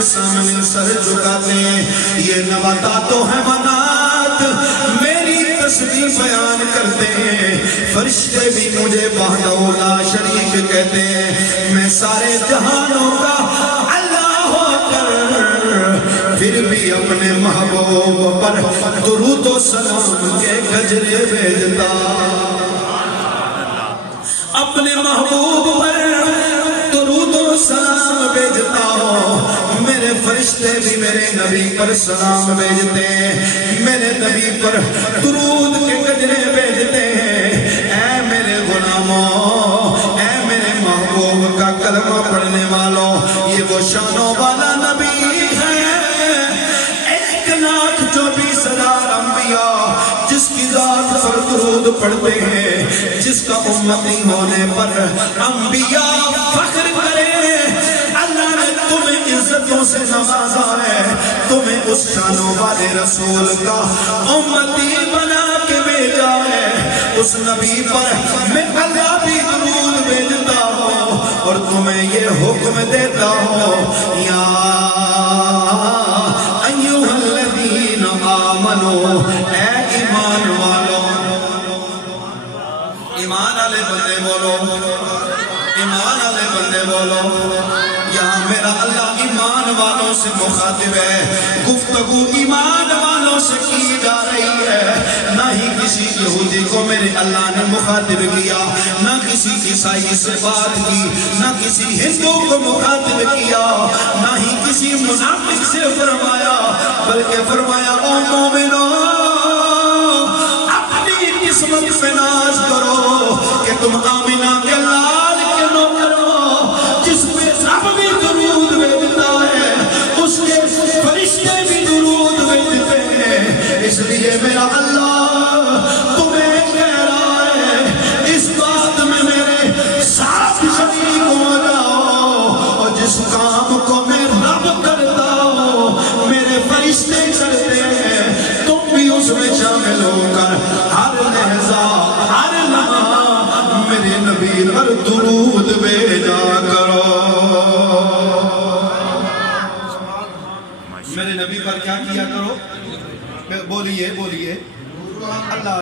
کے سامنے سر جھکاتے ہیں. یہ نباتات و حیوانات میری تسبیح بیان کرتے ہیں. فرشتے بھی مجھے وحدہ لا شریک کہتے ہیں. میں سارے جہانوں کا اللہ اکبر پھر بھی اپنے محبوب پر درود و سلام کے گجرے بھیجتا. اپنے محبوب پر درود و سلام بھیجتا ہوں. میرے فرشتے بھی میرے نبی پر سلام بھیجتے ہیں. میرے نبی پر درود کے گجرے بھیجتے ہیں. اے میرے غلاموں، اے میرے محبوب کا کلمہ پڑھنے والوں، یہ وہ شانوں والا نبی ہے. 1,24,000 انبیاء جس کی ذات پر درود پڑھتے ہیں، جس کا امتی ہونے پر انبیاء فخر کرے. اللہ نے تمہیں عزتوں سے نوازا ہے، تمہیں اس شانوں والے رسول کا امتی بنا کے بھیجا ہے. اس نبی پر میں اللہ بھی درود بھیجتا ہوں اور تمہیں یہ حکم دیتا ہوں، یا ایھا الذین آمنو، اے ایمان والو. ایمان والے بندے بولو، ایمان والے بندے بولو. یہاں میرا اللہ ایمان والوں سے مخاطب ہے. گفتگو ایمان والوں سے کی جا رہی ہے. نہ ہی کسی یہودی کو میرے اللہ نے مخاطب کیا، نہ کسی عیسائی سے بات کی، نہ کسی ہندو کو مخاطب کیا، نہ ہی کسی منافق سے فرمایا، بلکہ فرمایا او مومنو اپنی قسمت پہ ناز کرو کہ تم آمینہ کے لال کے نوکر ہو، جس پہ رب بھی درود بھیجتا ہے، اس کے فرشتے بھی درود بھیجتے ہیں. اس لیے میرا اللہ تمہیں کہہ رہا ہے اس بات میں میرے ساتھ شریک ہو جاؤ، اور جس کام کو میں رب کرتا ہوں میرے فرشتے کرتے ہیں، تم بھی اس میں شامل ہو کر ہر لحظہ ہر لمحہ میرے نبی پر درود بھیجا کرو. میرے نبی پر کیا کیا کرو؟ بولیے بولیے. اللہ